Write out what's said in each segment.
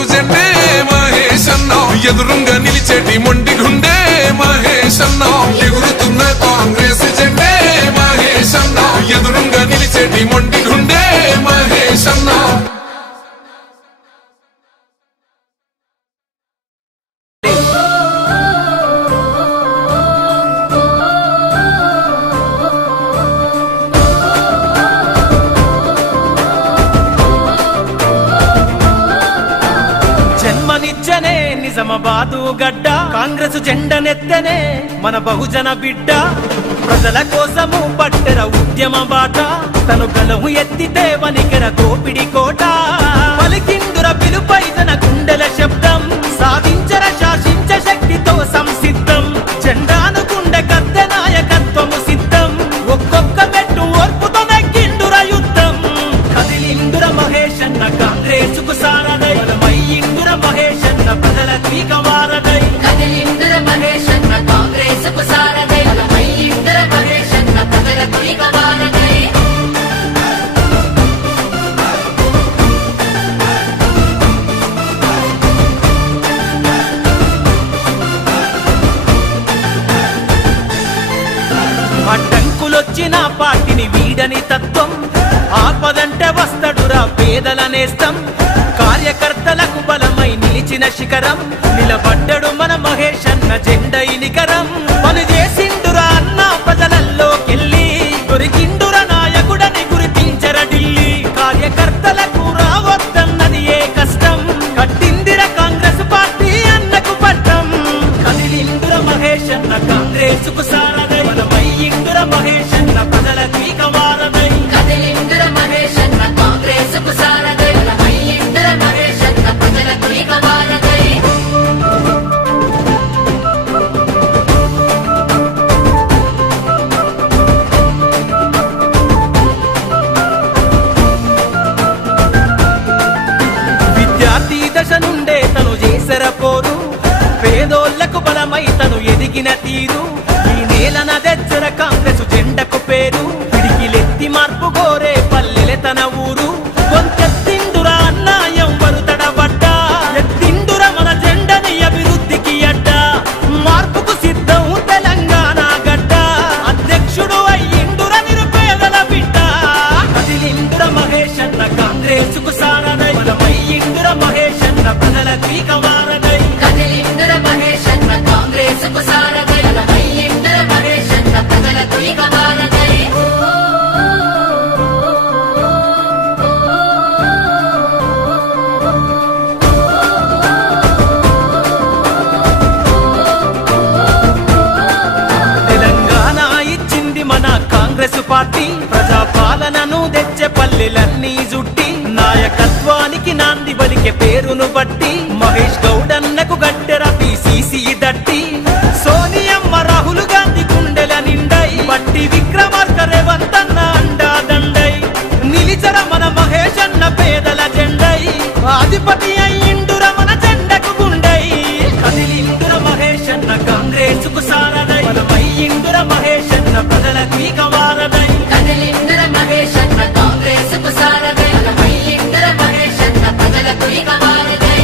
కాంగ్రెస్ జెండే మహేష్ అన్న ఎదురుంగా నిలిచేటి మొండి గుండె మహేష్ అన్న ఎగురుతున్న కాంగ్రెస్ జెండే మహేష్ అన్న ఎదురుంగా నిలిచేటి మొండి గుండె మహేష్ అన్న నిజామాబాదు గడ్డ కాంగ్రెస్ జెండనెత్తనే మన బహుజన బిడ్డ ప్రజల కోసము పట్టెర ఉద్యమ బాట తను గలము ఎత్తితే వనికెర తోపిడి కోట పలికిందుర పిలుపై జన గుండెల శబ్దం సాధించర శాసించ శక్తితో సంసిద్ధం జెండాను గుండె కత్తె నాయకత్వము సిద్ధం ఒక్కొక్క మెట్టు ఓర్పుతో నెగ్గిండుర యుద్ధం కదిలిందుర మహేష్ అన్న కాంగ్రెస్ కు సారదై మయ్యిందుర మహేష్ అన్న ప్రజల తీగవారదై కదిలిందుర మహేష్ అన్న కాంగ్రెస్ కు సారదై మయ్యిందుర మహేష్ అన్న ప్రజల తీగవారదై అడ్డంకులొచ్చిన పార్టీని వీడని తత్వం ఆపదంటే వస్తడురా పేదల నేస్తం కార్యకర్తలకు బలమై నిలిచిన శిఖరం నిలబడ్డడు మన మహేష్ అన్న జెండై నికరం పని చేసిండురా అన్న ప్రజలల్లోకెళ్ళి దొరికిండుర నాయకుడని గుర్తించర ఢిల్లీ కార్యకర్తలకు రావద్దన్నది ఏ కష్టం కట్టిందిర కాంగ్రెస్ పార్టీ అన్నకు పట్టం కదిలిందుర మహేష్ అన్న కాంగ్రెస్ కు సారదై మయ్యిందుర మహేష్ అన్న ప్రజల తీగవారదై కదిలిందుర మహేష్ అన్న కాంగ్రెస్ కు సారదై మయ్యిందుర మహేష్ అన్న ప్రజల తీగవారదై విద్యార్థి దశ నుండే తను చేసర పోరు పేదోళ్లకు బలమై తను ఎదిగిన తీరు ఈ నేలన తెచ్చర కాంగ్రెస్ జెండకు పేరు పిడికిలెత్తి మార్పు కోరే పల్లెలే తన ఊరు కొంచెత్తిండురా అన్నాయం వరుతడబడ్డా ఎత్తిండుర మన జెండని అభివృద్ధికి అడ్డ మార్పుకు సిద్ధం తెలంగాణ గడ్డ అధ్యక్షుడు అయ్యిండుర నిరుపేదల బిడ్డ కదిలిండుర మహేష్ అన్న కాంగ్రెస్ కు సారదై మయ్యిండుర మహేష్ అన్న ప్రజల తీగవారదై కదిలిందుర మహేష్ అన్న కాంగ్రెస్ కు సారదై మయ్యిందుర మహేష్ అన్న ప్రజల తీగవారదై తెలంగాణ ఇచ్చింది మన కాంగ్రెస్ పార్టీ ప్రజాపాలనను తెచ్చే పల్లెలన్నీ జుట్టి నాయకత్వానికి నాంది బలికే పేరును బట్టి మహేష్ గౌడన్నకు గడ్డెర పిసిసి దట్టి సోనియమ్మ రాహుల్ గాంధీ గుండెల నిండై బట్టి విక్రమార్క రేవంతన్న అండా దండై నిలిచర మన మహేష్ అన్న పేదల జెండై అధిపతి అయ్యిండుర మన జెండకు గుండై కదిలిందుర మహేష్ అన్న కాంగ్రెస్ కు సారదై మయ్యిండుర మహేష్ అన్న ప్రజల తీగవారదై కదిలిందుర మహేష్ అన్న కాంగ్రెస్ కు సారదై మయ్యిందుర మహేష్ అన్న ప్రజల తీగవారదై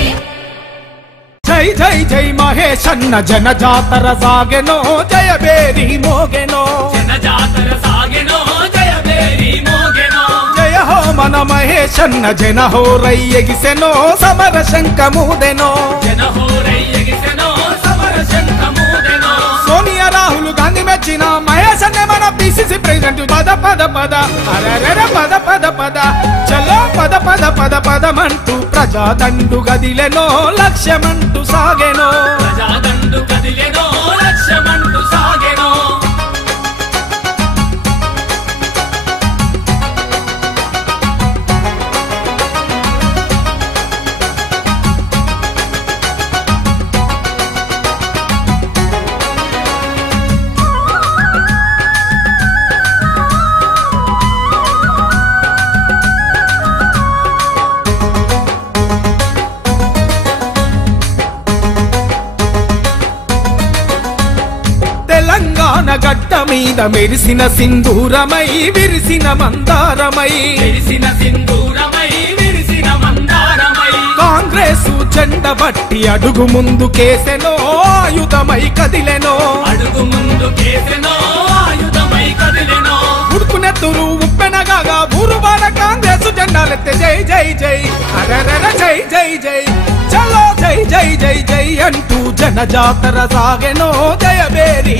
జై జై జై మహేష్ అన్న జన జాతర సాగెనో జయబేరి మోగెనో జనజాతర సాగెనో జయబేరి మోగెనో జయ హో మన మహేష్ అన్న జన హో రయ్యగిసెనో సమర శంఖమూదెనో జనహోరయ్యగిసెనో సమర శంఖమూదెనో సోనియా రాహుల్ గాంధీ మెచ్చిన మహేష్ అన్నే మన పిసిసి ప్రెసిడెంట్ పద పద పద అరెరెర పద పద పద చలో పద పద పద పదమంటూ ప్రజాదండు గదిలెనో లక్ష్యమంటూ సాగెనో ప్రజాదండు కదిలెనో లక్ష్యమంటూ సాగెనో తెలంగాణ గడ్డ మీద మెరిసిన సింధూరమై విరిసిన మందారమై విరిసిన సింధూరమై విరిసిన మందారమై కాంగ్రెస్ కాంగ్రెస్ జెండ బట్టి అడుగు ముందు కేసెనో ఆయుధమై కదిలెనో అడుగు ముందు కేసెనో ఆయుధమై కదిలెనో ఉడుకునెత్తురు ఉప్పెనగా ఊరువాడ కాంగ్రెస్ జెండాలెత్తే జై జై జై అరెరెర జై జై జై చలో జై జై జై జై అంటూ జనజాతర సాగెనో జయబేరి